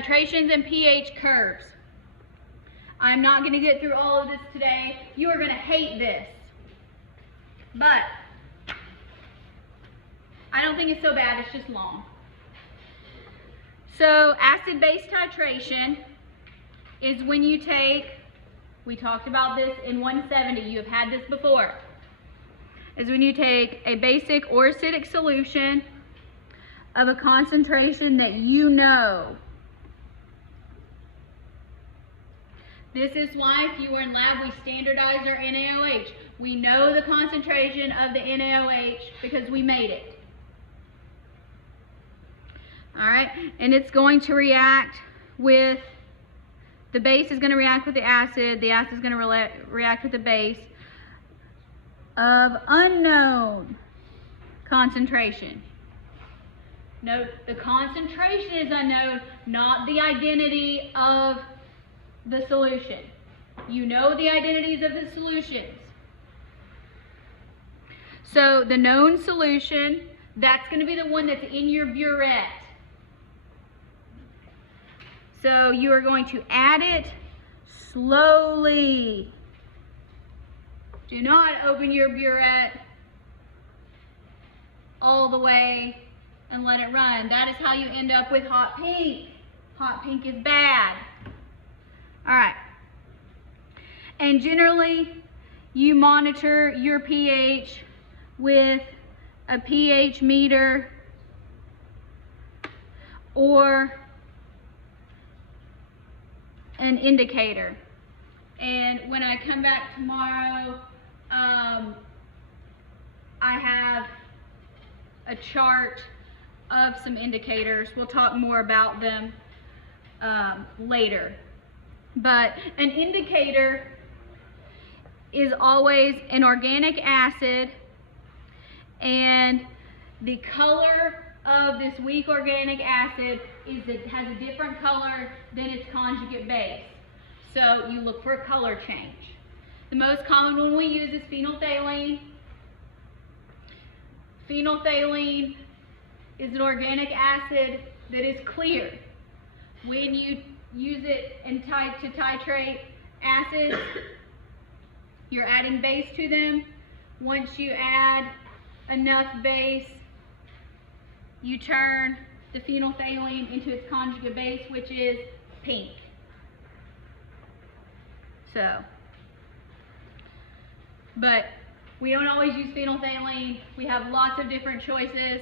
Titrations and pH Curves. I'm not going to get through all of this today. You are going to hate this. But I don't think it's so bad, it's just long. So acid-base titration is when you take, we talked about this in 170, you have had this before, is when you take a basic or acidic solution of a concentration that you know. This is why if you were in lab, we standardize our NaOH. We know the concentration of the NaOH because we made it. All right, and it's going to react with, the base is going to react with the acid is going to react with the base of unknown concentration. Note, the concentration is unknown, not the identity of the solution. You know the identities of the solutions. So the known solution, that's going to be the one that's in your burette. So you are going to add it slowly. Do not open your burette all the way and let it run. That is how you end up with hot pink. Hot pink is bad. All right. And generally, you monitor your pH with a pH meter or an indicator. And when I come back tomorrow, I have a chart of some indicators. We'll talk more about them later. But an indicator is always an organic acid, and the color of this weak organic acid has a different color than its conjugate base. So you look for a color change. The most common one we use is phenolphthalein. Phenolphthalein is an organic acid that is clear. When you use it and to titrate acids, you're adding base to them. Once you add enough base, you turn the phenolphthalein into its conjugate base, which is pink. So, but we don't always use phenolphthalein. We have lots of different choices.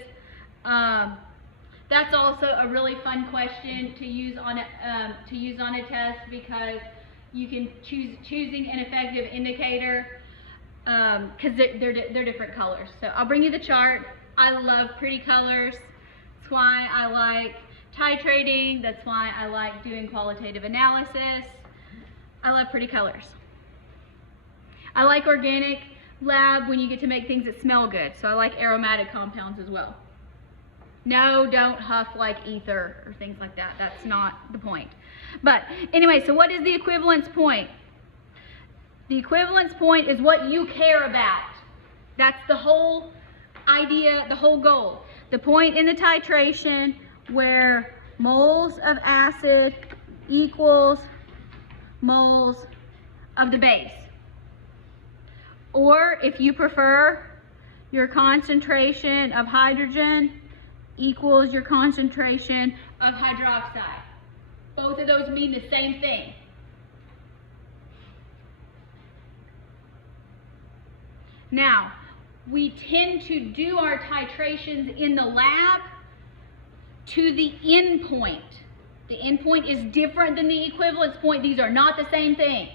That's also a really fun question to use on a test, because you can choosing an effective indicator because they're different colors. So I'll bring you the chart. I love pretty colors. That's why I like titrating. That's why I like doing qualitative analysis. I love pretty colors. I like organic lab when you get to make things that smell good. So I like aromatic compounds as well. No, don't huff like ether or things like that. That's not the point. But anyway, so what is the equivalence point? The equivalence point is what you care about. That's the whole idea, the whole goal. The point in the titration where moles of acid equals moles of the base. Or if you prefer, your concentration of hydrogen equals your concentration of hydroxide. Both of those mean the same thing. Now, we tend to do our titrations in the lab to the endpoint. The endpoint is different than the equivalence point. These are not the same thing.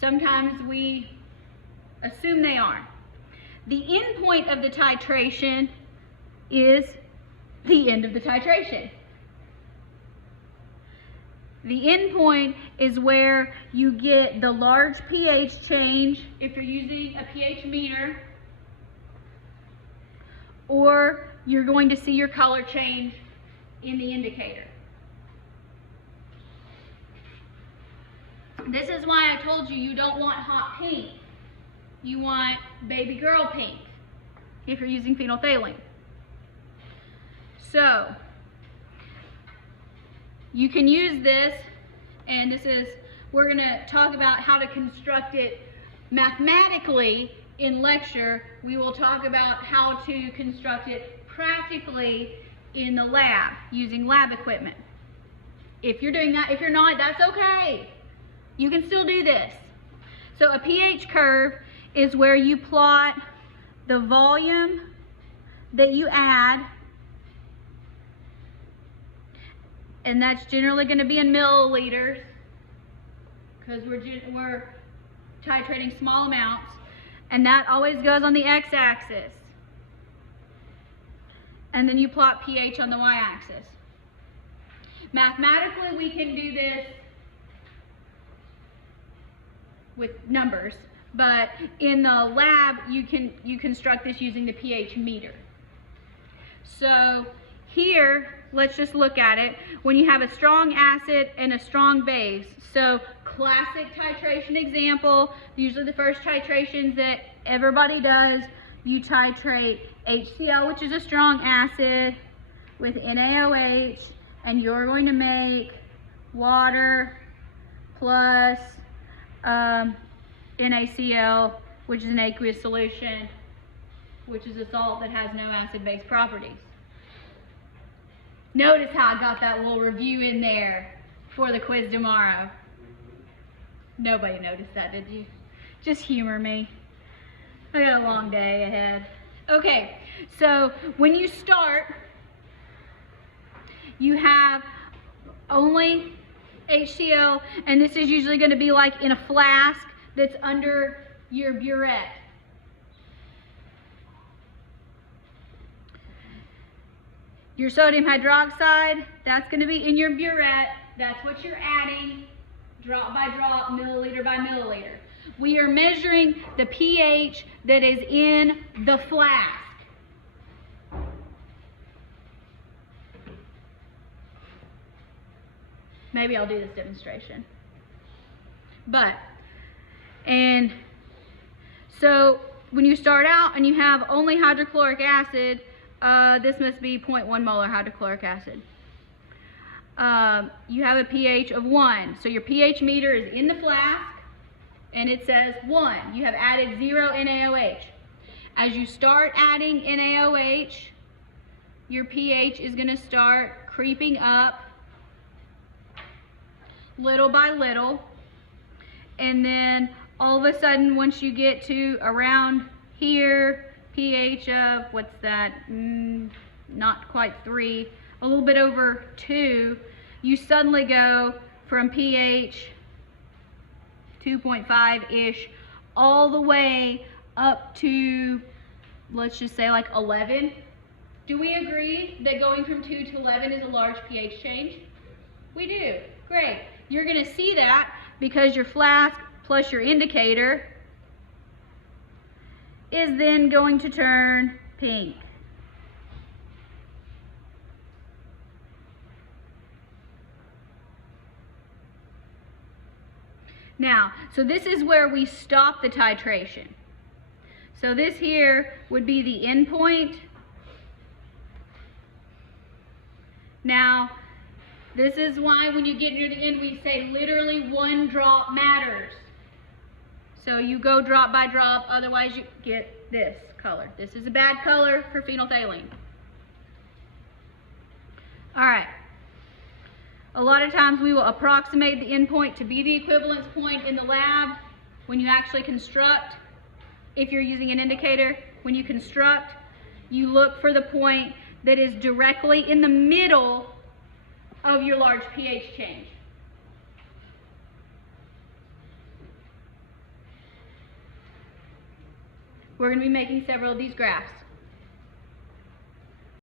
Sometimes we assume they are. The endpoint of the titration is the end of the titration. The endpoint is where you get the large pH change if you're using a pH meter, or you're going to see your color change in the indicator. This is why I told you you don't want hot pink. You want baby girl pink if you're using phenolphthalein. So, you can use this, and we're going to talk about how to construct it mathematically in lecture. We will talk about how to construct it practically in the lab using lab equipment. If you're doing that, if you're not, that's okay. You can still do this. So a pH curve is where you plot the volume that you add, and that's generally going to be in milliliters because we're titrating small amounts, and that always goes on the x-axis. And then you plot pH on the y-axis. Mathematically, we can do this with numbers, but in the lab, you construct this using the pH meter. So here, let's just look at it. When you have a strong acid and a strong base, so classic titration example, usually the first titrations that everybody does, you titrate HCl, which is a strong acid, with NaOH, and you're going to make water plus NaCl, which is an aqueous solution, which is a salt that has no acid-base properties. Notice how I got that little review in there for the quiz tomorrow. Nobody noticed that, did you? Just humor me. I got a long day ahead. Okay, so when you start, you have only HCl, and this is usually going to be like in a flask that's under your burette. Your sodium hydroxide, that's going to be in your burette. That's what you're adding, drop by drop, milliliter by milliliter. We are measuring the pH that is in the flask. Maybe I'll do this demonstration. And so when you start out and you have only hydrochloric acid, this must be 0.1 molar hydrochloric acid. You have a pH of 1. So your pH meter is in the flask, and it says 1. You have added 0 NaOH. As you start adding NaOH, your pH is going to start creeping up little by little, and then all of a sudden, once you get to around here, pH of, what's that, not quite 3, a little bit over 2, you suddenly go from pH 2.5-ish all the way up to, let's just say like 11. Do we agree that going from 2 to 11 is a large pH change? We do. Great. You're going to see that because your flask plus your indicator is then going to turn pink. Now, so this is where we stop the titration. So this here would be the endpoint. Now, this is why when you get near the end, we say literally 1 drop matters. So you go drop by drop, otherwise you get this color. This is a bad color for phenolphthalein. All right. A lot of times we will approximate the endpoint to be the equivalence point in the lab. When you actually construct, if you're using an indicator, when you construct, you look for the point that is directly in the middle of your large pH change. We're going to be making several of these graphs.